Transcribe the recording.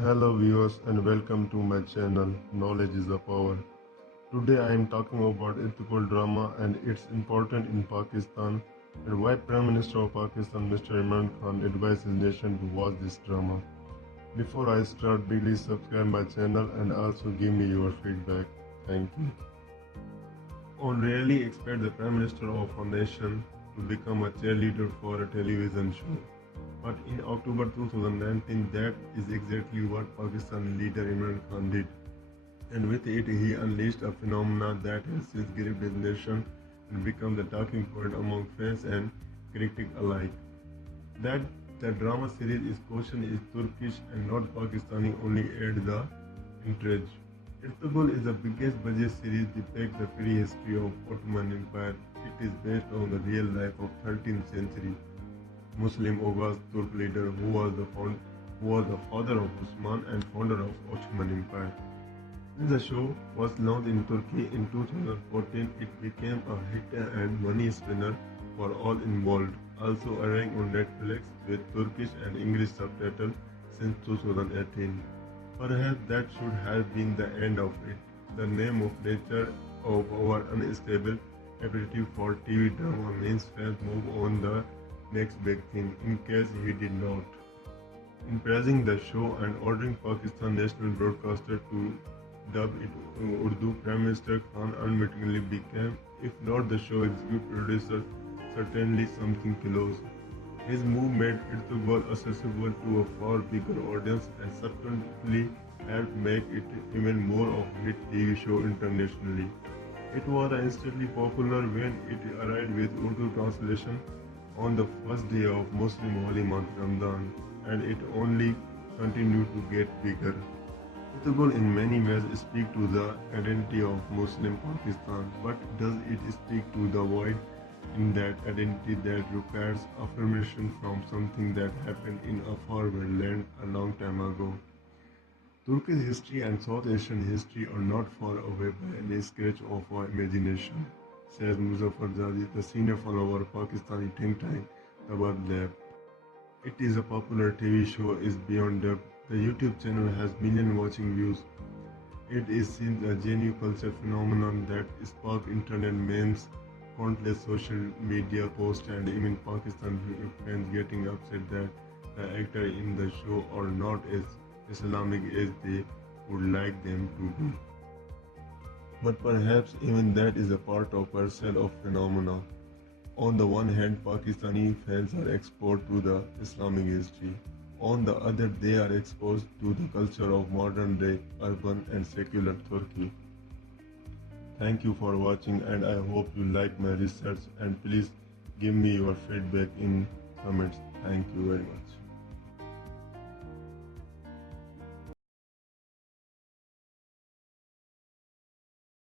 Hello viewers and welcome to my channel Knowledge is a Power. Today I am talking about Ertugrul drama and its importance in Pakistan and why Prime Minister of Pakistan Mr. Imran Khan advised his nation to watch this drama. Before I start, please subscribe my channel and also give me your feedback. Thank you. One rarely expect the Prime Minister of a nation to become a cheerleader for a television show. But in October 2019, that is exactly what Pakistani leader Imran Khan did. And with it, he unleashed a phenomenon that has since gripped his nation and become the talking point among fans and critics alike. That the drama series is caution is Turkish and not Pakistani only add the intrigue. Ertugrul is the biggest budget series depicts the prehistory of Ottoman Empire. It is based on the real life of 13th century Muslim Oghaz Turk leader who was the father of Osman and founder of Ottoman Empire. Since the show was launched in Turkey in 2014, it became a hit and money spinner for all involved. Also airing on Netflix with Turkish and English subtitles since 2018. Perhaps that should have been the end of it. The name of nature of our unstable appetite for TV drama means fans move on the next big thing in case he did not. In praising the show and ordering Pakistan national broadcaster to dub it Urdu, Prime Minister Khan unwittingly became, if not the show executive producer, certainly something close. His move made Ertugrul accessible to a far bigger audience and subsequently helped make it even more of a hit TV show internationally. It was instantly popular when it arrived with Urdu translation on the first day of Muslim holy month Ramadan, and it only continued to get bigger. Ertugrul in many ways speaks to the identity of Muslim Pakistan, but does it speak to the void in that identity that requires affirmation from something that happened in a faraway land a long time ago? Turkish history and South Asian history are not far away by any stretch of our imagination, says Ghazi, the senior follower of Pakistani think tank, the Web Lab. It is a popular TV show is beyond depth. The YouTube channel has million watching views. It is seen a genuine culture phenomenon that sparked internet memes, countless social media posts, and even Pakistan fans getting upset that the actors in the show are not as Islamic as they would like them to be. But perhaps even that is a part of parcel of phenomena. On the one hand, Pakistani fans are exposed to the Islamic history. On the other, they are exposed to the culture of modern-day urban and secular Turkey. Thank you for watching and I hope you like my research and please give me your feedback in comments. Thank you very much.